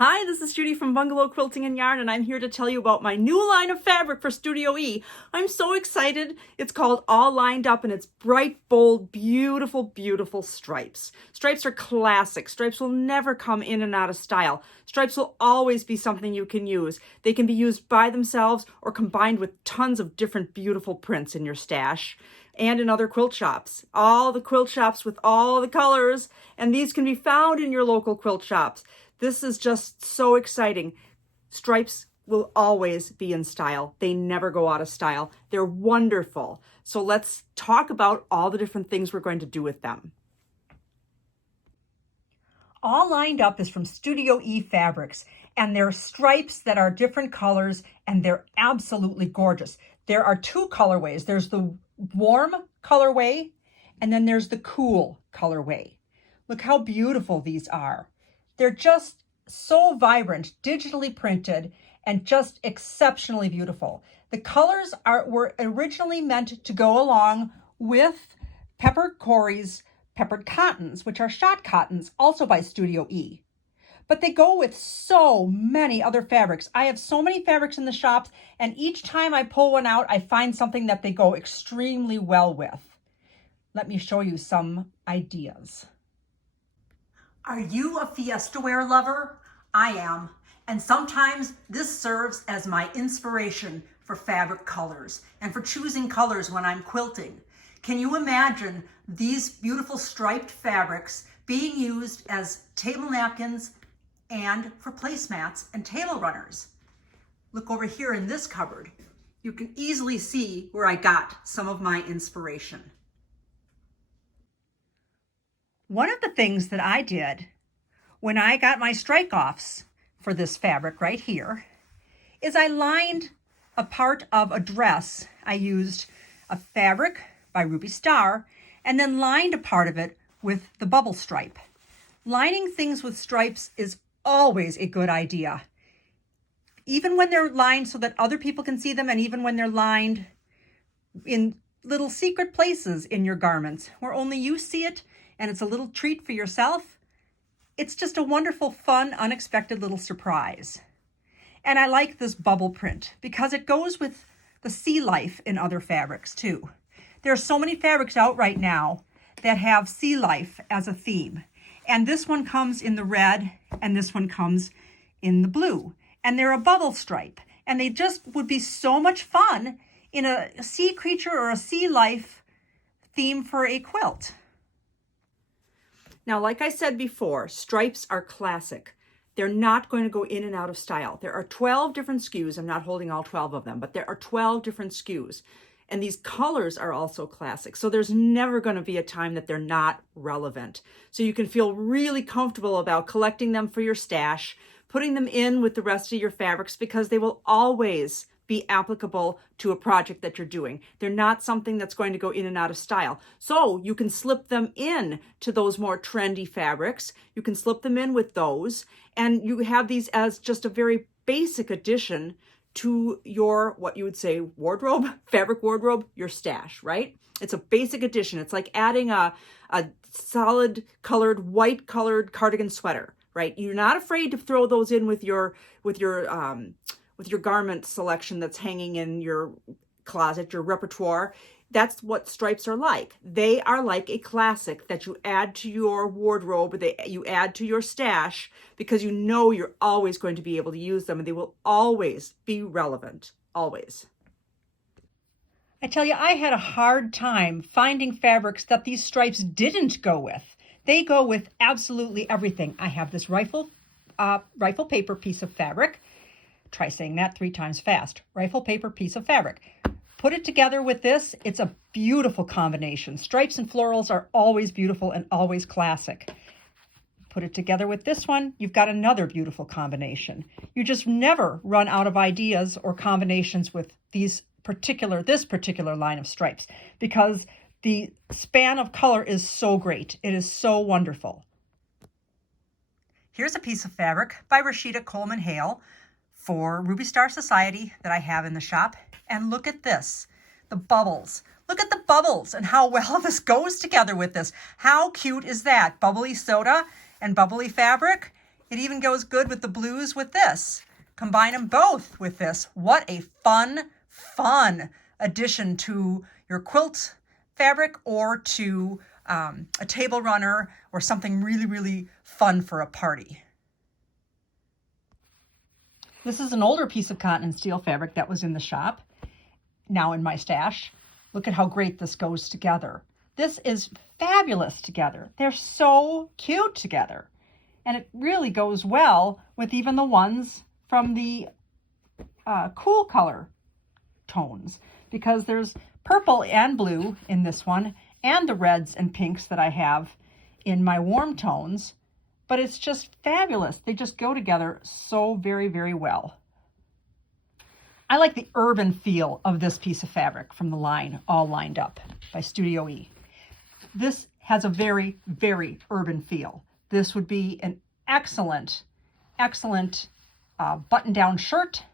Hi, this is Judy from Bungalow Quilting and Yarn, and I'm here to tell you about my new line of fabric for Studio E. I'm so excited. It's called All Lined Up, and it's bright, bold, beautiful, beautiful stripes. Stripes are classic. Stripes will never come in and out of style. Stripes will always be something you can use. They can be used by themselves or combined with tons of different beautiful prints in your stash and in other quilt shops. All the quilt shops with all the colors, and these can be found in your local quilt shops. This is just so exciting. Stripes will always be in style. They never go out of style. They're wonderful. So let's talk about all the different things we're going to do with them. All Lined Up is from Studio E Fabrics, and they're stripes that are different colors, and they're absolutely gorgeous. There are two colorways. There's the warm colorway, and then there's the cool colorway. Look how beautiful these are. They're just so vibrant, digitally printed, and just exceptionally beautiful. The colors were originally meant to go along with Peppered Corey's Peppered Cottons, which are shot cottons, also by Studio E. But they go with so many other fabrics. I have so many fabrics in the shops, and each time I pull one out, I find something that they go extremely well with. Let me show you some ideas. Are you a fiesta wear lover? I am, and sometimes this serves as my inspiration for fabric colors and for choosing colors when I'm quilting. Can you imagine these beautiful striped fabrics being used as table napkins and for placemats and table runners? Look over here in this cupboard. You can easily see where I got some of my inspiration. One of the things that I did when I got my strike-offs for this fabric right here is I lined a part of a dress. I used a fabric by Ruby Star and then lined a part of it with the bubble stripe. Lining things with stripes is always a good idea, even when they're lined so that other people can see them, and even when they're lined in little secret places in your garments where only you see it and it's a little treat for yourself. It's just a wonderful, fun, unexpected little surprise. And I like this bubble print because it goes with the sea life in other fabrics too. There are so many fabrics out right now that have sea life as a theme. And this one comes in the red and this one comes in the blue. And they're a bubble stripe. And they just would be so much fun in a sea creature or a sea life theme for a quilt. Now, like I said before, stripes are classic. They're not going to go in and out of style. There are 12 different SKUs. I'm not holding all 12 of them, but there are 12 different SKUs. And these colors are also classic. So there's never going to be a time that they're not relevant. So you can feel really comfortable about collecting them for your stash, putting them in with the rest of your fabrics, because they will always be applicable to a project that you're doing. They're not something that's going to go in and out of style. So you can slip them in to those more trendy fabrics. You can slip them in with those, and you have these as just a very basic addition to your, what you would say, wardrobe, fabric wardrobe, your stash, right? It's a basic addition. It's like adding a solid colored, white colored cardigan sweater, right? You're not afraid to throw those in with your garment selection that's hanging in your closet, your repertoire. That's what stripes are like. They are like a classic that you add to your wardrobe, you add to your stash, because you know you're always going to be able to use them, and they will always be relevant, always. I tell you, I had a hard time finding fabrics that these stripes didn't go with. They go with absolutely everything. I have this rifle paper piece of fabric. Try saying that 3 times fast. Rifle paper piece of fabric. Put it together with this. It's a beautiful combination. Stripes and florals are always beautiful and always classic. Put it together with this one. You've got another beautiful combination. You just never run out of ideas or combinations with this particular line of stripes, because the span of color is so great. It is so wonderful. Here's a piece of fabric by Rashida Coleman Hale for Ruby Star Society that I have in the shop. And look at this, the bubbles. Look at the bubbles and how well this goes together with this. How cute is that? Bubbly soda and bubbly fabric. It even goes good with the blues with this. Combine them both with this. What a fun, fun addition to your quilt fabric or to a table runner or something really, really fun for a party. This is an older piece of cotton and steel fabric that was in the shop, now in my stash. Look at how great this goes together. This is fabulous together. They're so cute together. And it really goes well with even the ones from the cool color tones, because there's purple and blue in this one and the reds and pinks that I have in my warm tones, but it's just fabulous. They just go together so very, very well. I like the urban feel of this piece of fabric from the line All Lined Up by Studio E. This has a very, very urban feel. This would be an excellent, excellent button-down shirt.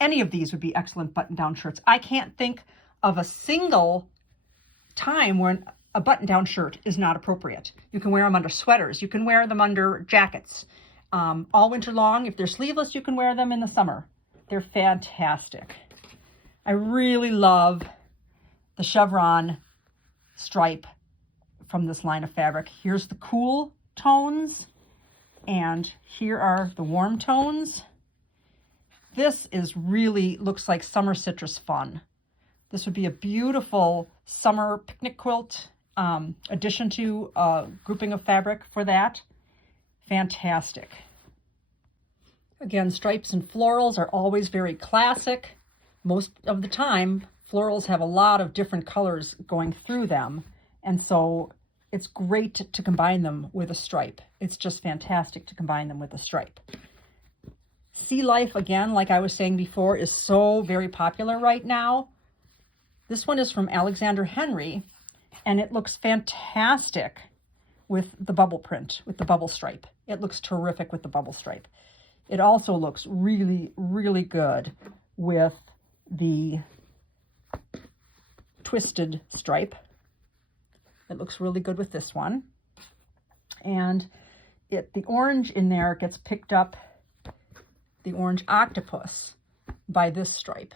Any of these would be excellent button-down shirts. I can't think of a single time when a button-down shirt is not appropriate. You can wear them under sweaters. You can wear them under jackets. All winter long. If they're sleeveless, you can wear them in the summer. They're fantastic. I really love the chevron stripe from this line of fabric. Here's the cool tones, and here are the warm tones. This is really looks like summer citrus fun. This would be a beautiful summer picnic quilt addition to a grouping of fabric for that. Fantastic. Again, stripes and florals are always very classic. Most of the time, florals have a lot of different colors going through them, and so it's great to combine them with a stripe. It's just fantastic to combine them with a stripe. Sea Life, again, like I was saying before, is so very popular right now. This one is from Alexander Henry, and it looks fantastic with the bubble print, with the bubble stripe. It looks terrific with the bubble stripe. It also looks really, really good with the twisted stripe. It looks really good with this one. And the orange in there gets picked up, the orange octopus, by this stripe.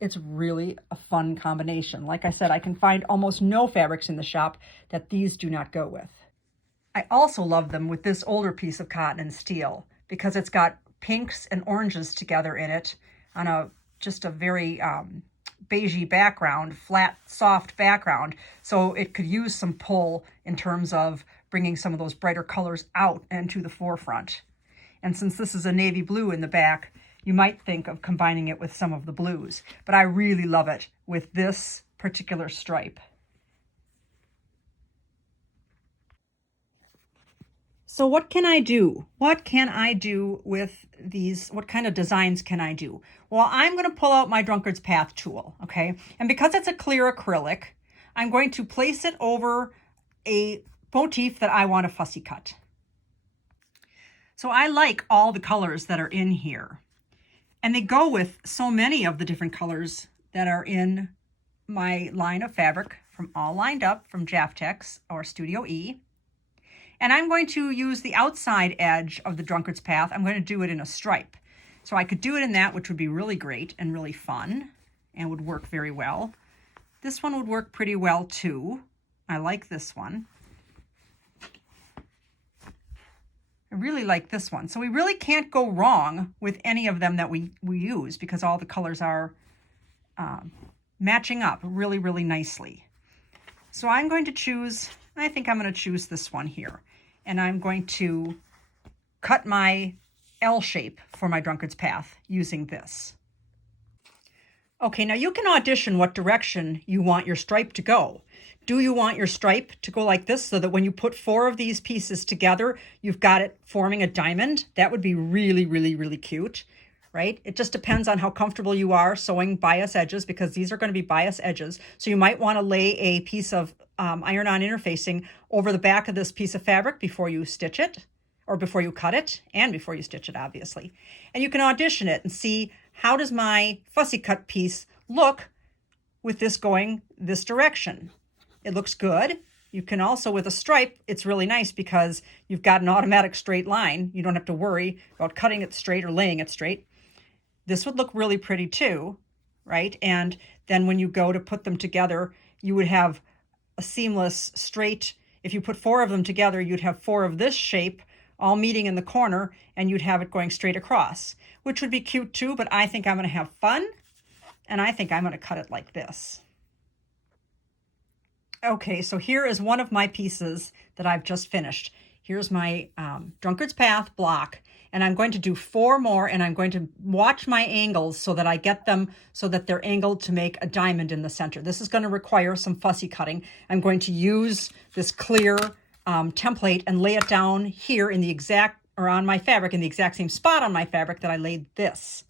It's really a fun combination. Like I said, I can find almost no fabrics in the shop that these do not go with. I also love them with this older piece of cotton and steel because it's got pinks and oranges together in it on just a very beigey background, flat, soft background. So it could use some pull in terms of bringing some of those brighter colors out and to the forefront. And since this is a navy blue in the back, you might think of combining it with some of the blues, but I really love it with this particular stripe. So what can I do? What can I do with these? What kind of designs can I do? Well, I'm going to pull out my Drunkard's Path tool, okay? And because it's a clear acrylic, I'm going to place it over a motif that I want to fussy cut. So I like all the colors that are in here. And they go with so many of the different colors that are in my line of fabric from All Lined Up from Jaftex or Studio E. And I'm going to use the outside edge of the Drunkard's Path. I'm going to do it in a stripe. So I could do it in that, which would be really great and really fun and would work very well. This one would work pretty well too. I like this one. I really like this one. So we really can't go wrong with any of them that we use because all the colors are matching up really, really nicely. So I'm going to choose, I think I'm going to choose this one here. And I'm going to cut my L shape for my Drunkard's Path using this. Okay, now you can audition what direction you want your stripe to go. Do you want your stripe to go like this so that when you put 4 of these pieces together, you've got it forming a diamond? That would be really, really, really cute, right? It just depends on how comfortable you are sewing bias edges because these are going to be bias edges. So you might want to lay a piece of iron-on interfacing over the back of this piece of fabric before you stitch it, or before you cut it, and before you stitch it, obviously. And you can audition it and see how does my fussy cut piece look with this going this direction. It looks good. You can also, with a stripe, it's really nice because you've got an automatic straight line. You don't have to worry about cutting it straight or laying it straight. This would look really pretty too, right? And then when you go to put them together, you would have a seamless straight. If you put 4 of them together, you'd have 4 of this shape all meeting in the corner, and you'd have it going straight across, which would be cute too, but I think I'm going to have fun, and I think I'm going to cut it like this. Okay, so here is one of my pieces that I've just finished. Here's my Drunkard's Path block, and I'm going to do 4 more, and I'm going to watch my angles so that I get them so that they're angled to make a diamond in the center. This is going to require some fussy cutting. I'm going to use this clear template and lay it down here in the exact, or on my fabric, in the exact same spot on my fabric that I laid this.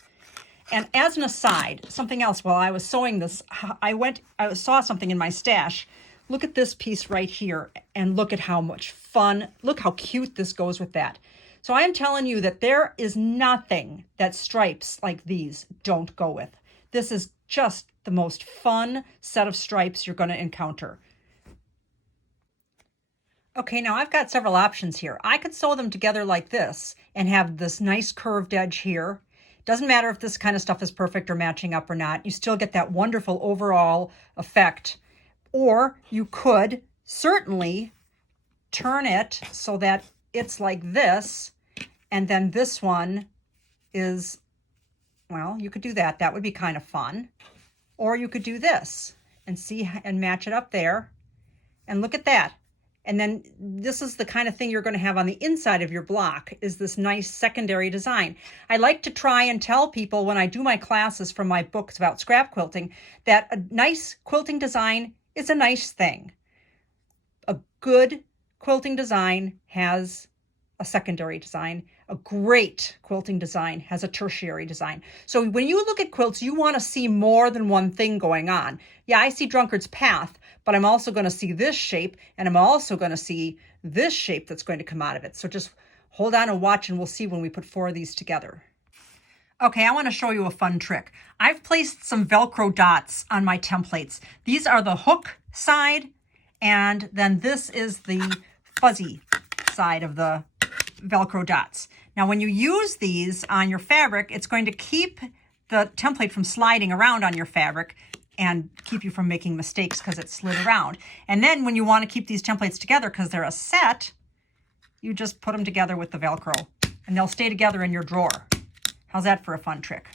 And as an aside, something else, while I was sewing this, I saw something in my stash. Look at this piece right here, and look at how much fun, look how cute this goes with that. So I am telling you that there is nothing that stripes like these don't go with. This is just the most fun set of stripes you're going to encounter. Okay, now I've got several options here. I could sew them together like this and have this nice curved edge here. Doesn't matter if this kind of stuff is perfect or matching up or not. You still get that wonderful overall effect. Or you could certainly turn it so that it's like this, and then this one is, well, you could do that. That would be kind of fun. Or you could do this and see and match it up there. And look at that. And then this is the kind of thing you're going to have on the inside of your block, is this nice secondary design. I like to try and tell people when I do my classes from my books about scrap quilting that a nice quilting design is a nice thing. A good quilting design has a secondary design. A great quilting design has a tertiary design. So when you look at quilts, you want to see more than one thing going on. Yeah, I see Drunkard's Path, but I'm also going to see this shape, and I'm also going to see this shape that's going to come out of it. So just hold on and watch, and we'll see when we put 4 of these together. Okay, I want to show you a fun trick. I've placed some Velcro dots on my templates. These are the hook side, and then this is the fuzzy side of the Velcro dots. Now, when you use these on your fabric, it's going to keep the template from sliding around on your fabric and keep you from making mistakes because it slid around. And then when you want to keep these templates together because they're a set, you just put them together with the Velcro and they'll stay together in your drawer. How's that for a fun trick?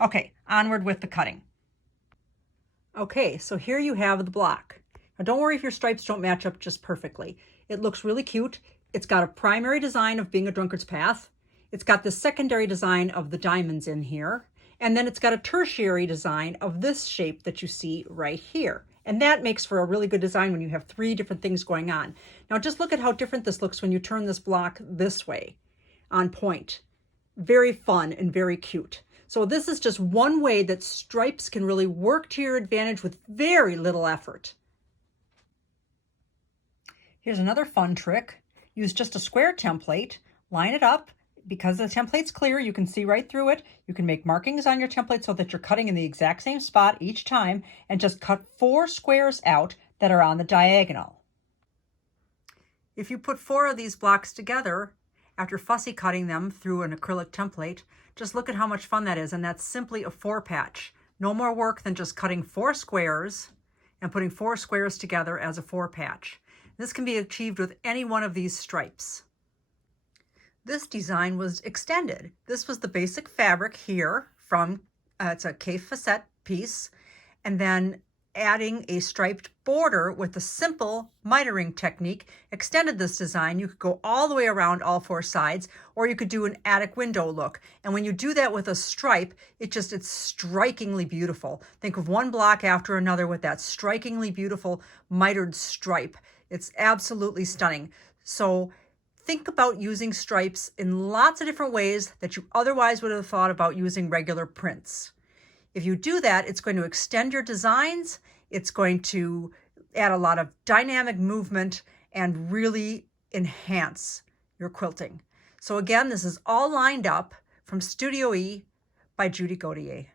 Okay, onward with the cutting. Okay, so here you have the block. Now don't worry if your stripes don't match up just perfectly. It looks really cute. It's got a primary design of being a Drunkard's Path. It's got the secondary design of the diamonds in here. And then it's got a tertiary design of this shape that you see right here. And that makes for a really good design when you have 3 different things going on. Now just look at how different this looks when you turn this block this way on point. Very fun and very cute. So this is just one way that stripes can really work to your advantage with very little effort. Here's another fun trick. Use just a square template, line it up. Because the template's clear, you can see right through it. You can make markings on your template so that you're cutting in the exact same spot each time, and just cut 4 squares out that are on the diagonal. If you put 4 of these blocks together, after fussy cutting them through an acrylic template, just look at how much fun that is, and that's simply a 4 patch. No more work than just cutting 4 squares and putting 4 squares together as a 4 patch. This can be achieved with any one of these stripes. This design was extended. This was the basic fabric here from, it's a K facette piece, and then adding a striped border with a simple mitering technique extended this design. You could go all the way around all 4 sides, or you could do an attic window look. And when you do that with a stripe, it's strikingly beautiful. Think of one block after another with that strikingly beautiful mitered stripe. It's absolutely stunning. So think about using stripes in lots of different ways that you otherwise would have thought about using regular prints. If you do that, it's going to extend your designs, it's going to add a lot of dynamic movement and really enhance your quilting. So again, this is all lined up from Studio E by Judy Gauthier.